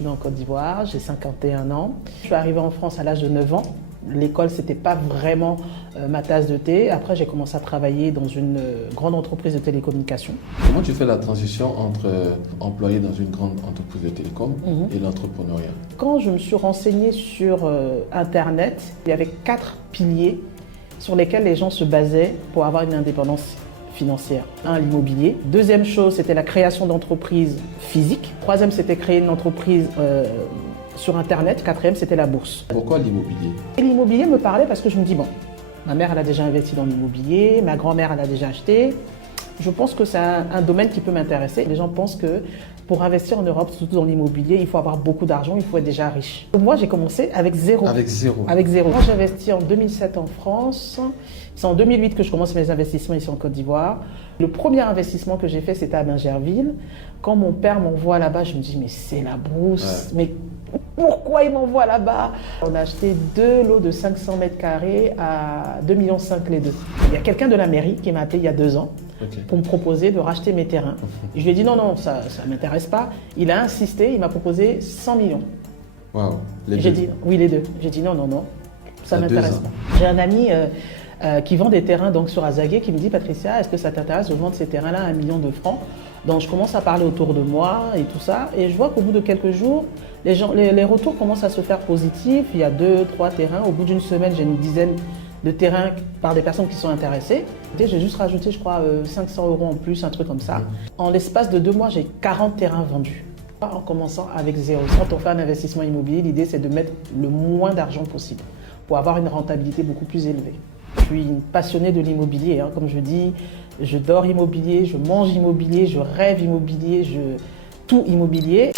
suis née en Côte d'Ivoire, j'ai 51 ans. Je suis arrivée en France à l'âge de 9 ans. L'école, c'était pas vraiment ma tasse de thé. Après, j'ai commencé à travailler dans une grande entreprise de télécommunications. Comment tu fais la transition entre employé dans une grande entreprise de télécom et l'entrepreneuriat? Quand je me suis renseignée sur Internet, il y avait 4 piliers sur lesquels les gens se basaient pour avoir une indépendance financière. Un, l'immobilier. Deuxième chose, c'était la création d'entreprises physiques. Troisième, c'était créer une entreprise sur Internet. Quatrième, c'était la bourse. Pourquoi l'immobilier? Et l'immobilier me parlait parce que je me dis, bon, ma mère, elle a déjà investi dans l'immobilier, ma grand-mère, elle a déjà acheté. Je pense que c'est un domaine qui peut m'intéresser. Les gens pensent que pour investir en Europe, surtout dans l'immobilier, il faut avoir beaucoup d'argent, il faut être déjà riche. Moi, j'ai commencé avec zéro. Avec zéro? Avec zéro. Moi, j'ai investi en 2007 en France. C'est en 2008 que je commence mes investissements ici en Côte d'Ivoire. Le premier investissement que j'ai fait, c'était à Bingerville. Quand mon père m'envoie là-bas, je me dis, mais c'est la brousse. Ouais. Mais pourquoi il m'envoie là-bas? On a acheté 2 lots de 500 mètres carrés à 2,5 millions les deux. Il y a quelqu'un de la mairie qui m'a appelé il y a 2 ans. Okay. Pour me proposer de racheter mes terrains. Je lui ai dit non, ça ne m'intéresse pas. Il a insisté, il m'a proposé 100 millions. Wow. J'ai dit oui, les deux. J'ai dit non, ça ne m'intéresse pas. J'ai un ami qui vend des terrains donc, sur Azagué qui me dit Patricia, est-ce que ça t'intéresse de vendre ces terrains-là à 1 million de francs? Donc je commence à parler autour de moi et tout ça. Et je vois qu'au bout de quelques jours, les retours commencent à se faire positifs. Il y a 2, 3 terrains. Au bout d'une semaine, j'ai une dizaine de terrains par des personnes qui sont intéressées. J'ai juste rajouté, je crois, 500 € en plus, un truc comme ça. En l'espace de 2 mois, j'ai 40 terrains vendus. En commençant avec zéro. Quand on fait un investissement immobilier, l'idée, c'est de mettre le moins d'argent possible pour avoir une rentabilité beaucoup plus élevée. Je suis une passionnée de l'immobilier. Comme je dis, je dors immobilier, je mange immobilier, je rêve immobilier, tout immobilier.